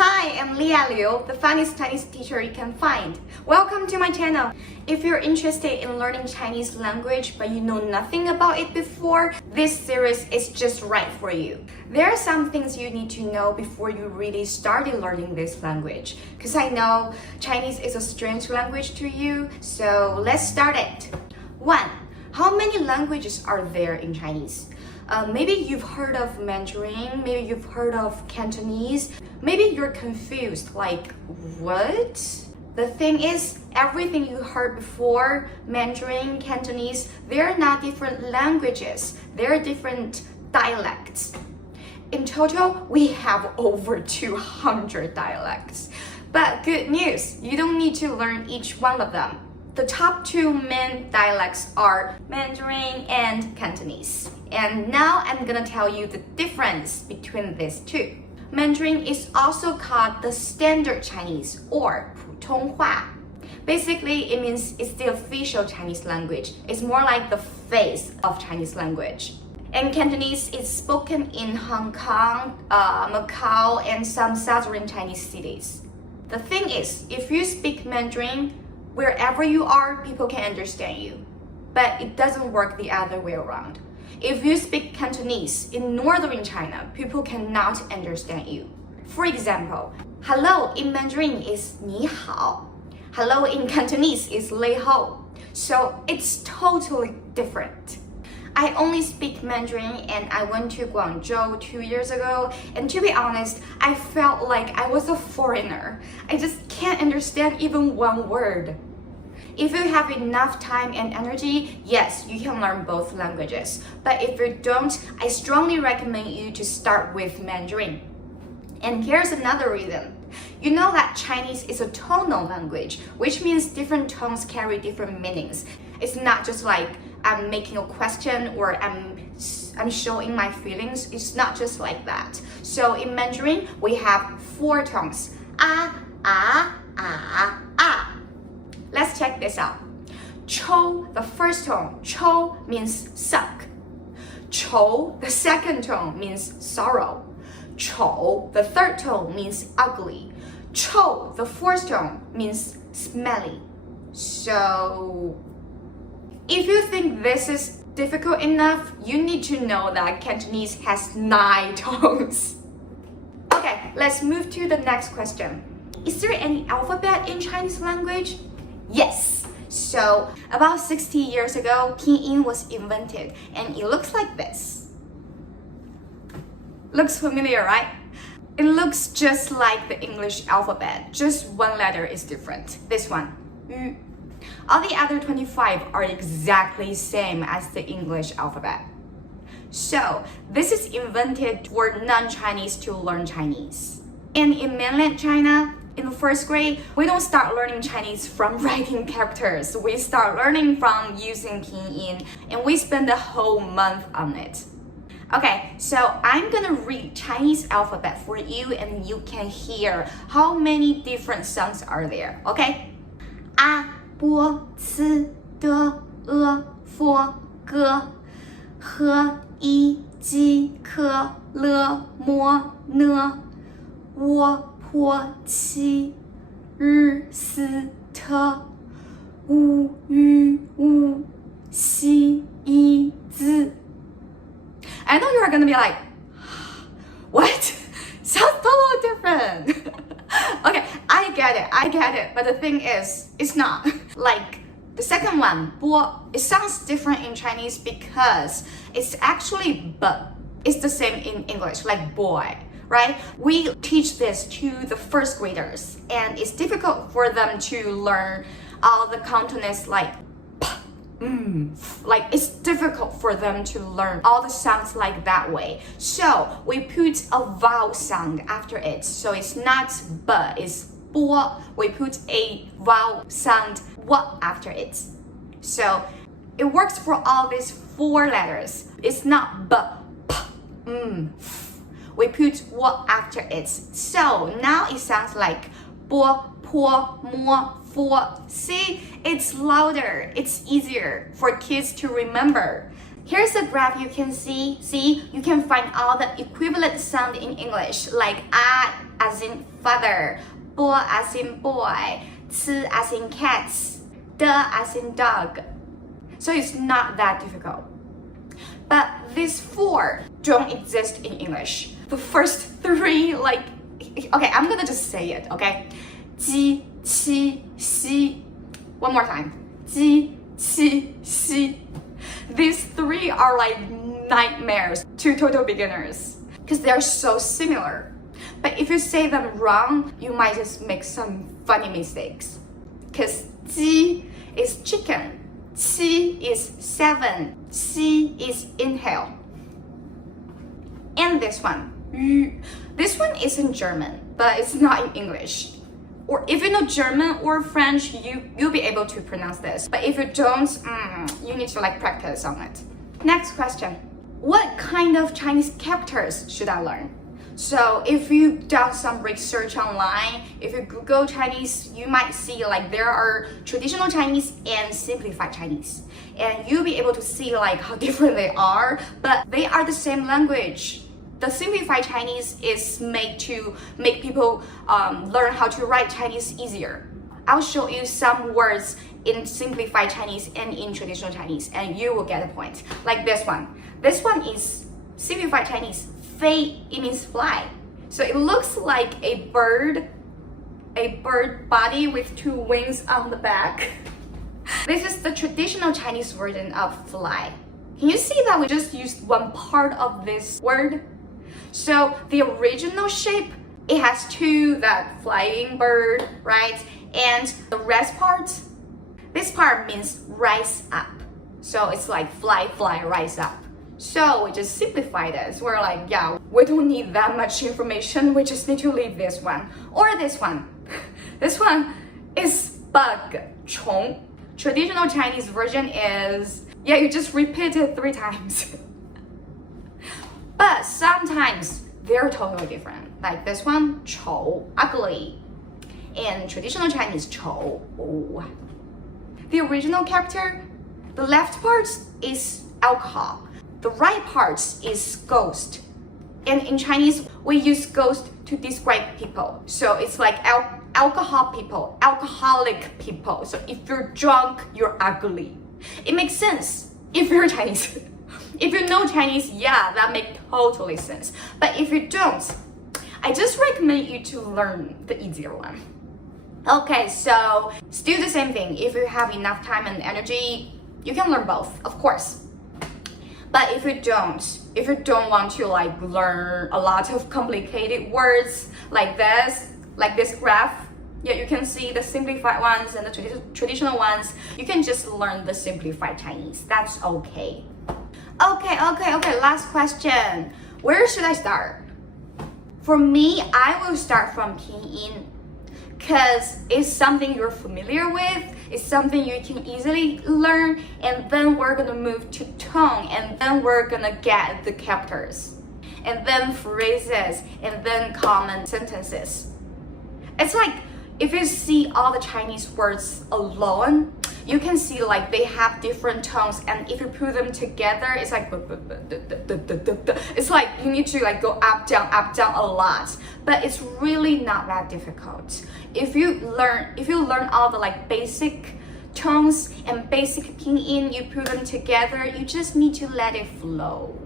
Hi, I'm Leah Liu, the funniest Chinese teacher you can find. Welcome to my channel. If you're interested in learning Chinese language but you know nothing about it before, this series is just right for you. There are some things you need to know before you really started learning this language, because I know Chinese is a strange language to you, so let's start it. 1. How many languages are there in Chinese? Maybe you've heard of Mandarin, maybe you've heard of Cantonese, maybe you're confused, like, what? The thing is, everything you heard before, Mandarin, Cantonese, they're not different languages, they're different dialects. In total, we have over 200 dialects. But good news, you don't need to learn each one of them. The top two main dialects are Mandarin and Cantonese. And now I'm gonna tell you the difference between these two. Mandarin is also called the Standard Chinese or 普通话. Basically, it means it's the official Chinese language. It's more like the face of Chinese language. And Cantonese is spoken in Hong Kong, Macau, and some southern Chinese cities. The thing is, if you speak Mandarin, wherever you are, people can understand you. But it doesn't work the other way around. If you speak Cantonese in northern China, people cannot understand you. For example, hello in Mandarin is 你好. Hello in Cantonese is 你好. So it's totally different. I only speak Mandarin and I went to Guangzhou 2 years ago, and to be honest, I felt like I was a foreigner. I just can't understand even one word. If you have enough time and energy, yes, you can learn both languages. But if you don't, I strongly recommend you to start with Mandarin. And here's another reason. You know that Chinese is a tonal language, which means different tones carry different meanings. It's not just like I'm making a question or I'm showing my feelings. It's not just like that. So in Mandarin, we have 4 tones. Let's check this out. Chou, the first tone, chou means suck. Chou, the second tone, means sorrow. Chou, the third tone, means ugly. Chou, the fourth tone, means smelly. So, if you think this is difficult enough, you need to know that Cantonese has 9 tones. Okay, let's move to the next question. Is there any alphabet in Chinese language? Yes. So, about 60 years ago, Pinyin was invented, and it looks like this. Looks familiar, right? It looks just like the English alphabet, just one letter is different. This one, Yu. All the other 25 are exactly same as the English alphabet. So, this is invented for non-Chinese to learn Chinese. And in mainland China, in the first grade, we don't start learning Chinese from writing characters. We start learning from using Pinyin, and we spend a whole month on it. Okay, so I'm gonna read Chinese alphabet for you, and you can hear how many different sounds are there, okay? A, B, C, D, E, F, G, H, I, J, K, L, M, N, W, P, Q, R, S, T, U, Y, U, X, Y, Z. I know you're gonna be like, what? Sounds totally different. Okay, I get it. But the thing is, it's not. Like the second one, 波, it sounds different in Chinese because it's actually but. It's the same in English, like boy. Right? We teach this to the first graders, and it's difficult for them to learn all the Cantonese like like it's difficult for them to learn all the sounds like that way. So we put a vowel sound after it. So it's not but, it's 波. We put a vowel sound what after it. So it works for all these 4 letters. It's not but, we put what after it. So now it sounds like 波, 坡, 摸, 佛. See, it's louder, it's easier for kids to remember. Here's a graph you can see. See, you can find all the equivalent sound in English, like a as in father, bo as in boy, ci as in cats, de as in dog. So it's not that difficult. But these four don't exist in English. The first three, like, okay, I'm gonna just say it, okay? Ji, qi, xi. One more time. Ji, qi, xi. These three are like nightmares to total beginners because they're so similar. But if you say them wrong, you might just make some funny mistakes. Because ji is chicken, qi is 7, xi is inhale. And this one, yu. This one is in German, but it's not in English. Or if you know German or French, you'll be able to pronounce this. But if you don't, you need to like practice on it. Next question. What kind of Chinese characters should I learn? So if you've done some research online, if you Google Chinese, you might see like there are traditional Chinese and simplified Chinese. And you'll be able to see like how different they are, but they are the same language. The simplified Chinese is made to make people learn how to write Chinese easier. I'll show you some words in simplified Chinese and in traditional Chinese, and you will get a point. Like this one. This one is simplified Chinese. Fei, it means fly. So it looks like a bird body with 2 wings on the back. This is the traditional Chinese version of fly. Can you see that we just used one part of this word? So the original shape, it has 2, that flying bird, right? And the rest part, this part means rise up. So it's like fly, rise up. So we just simplified it. We're like, yeah, we don't need that much information. We just need to leave this one. Or this one. This one is bug, 虫. Traditional Chinese version is, yeah, you just repeat it 3 times. But sometimes they're totally different. Like this one, 丑, ugly. In traditional Chinese, 丑. The original character, the left part is alcohol. The right part is ghost. And in Chinese, we use ghost to describe people. So it's like alcohol people, alcoholic people. So if you're drunk, you're ugly. It makes sense if you're Chinese. If you know Chinese, yeah, that makes totally sense. But if you don't, I just recommend you to learn the easier one. Okay, so still the same thing. If you have enough time and energy, you can learn both, of course. But if you don't want to like learn a lot of complicated words like this graph, yeah, you can see the simplified ones and the traditional ones. You can just learn the simplified Chinese. That's okay. Okay, last question. Where should I start? For me, I will start from Pinyin because it's something you're familiar with, it's something you can easily learn, and then we're gonna move to tone, and then we're gonna get the characters, and then phrases, and then common sentences. It's like if you see all the Chinese words alone, you can see like they have different tones, and if you put them together, it's like it's like you need to like go up down a lot, but it's really not that difficult. If you learn all the like basic tones and basic pinyin, you put them together, you just need to let it flow,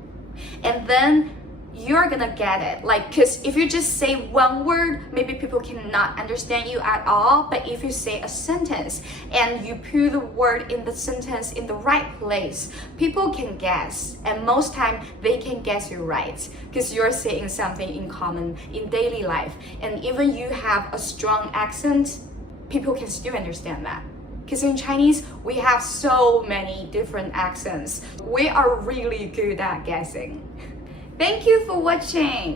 and then you're gonna get it. Like, because if you just say one word, maybe people cannot understand you at all. But if you say a sentence and you put the word in the sentence in the right place, people can guess, and most time they can guess you right because you're saying something in common in daily life. And even you have a strong accent, people can still understand that. Because in Chinese, we have so many different accents. We are really good at guessing. Thank you for watching.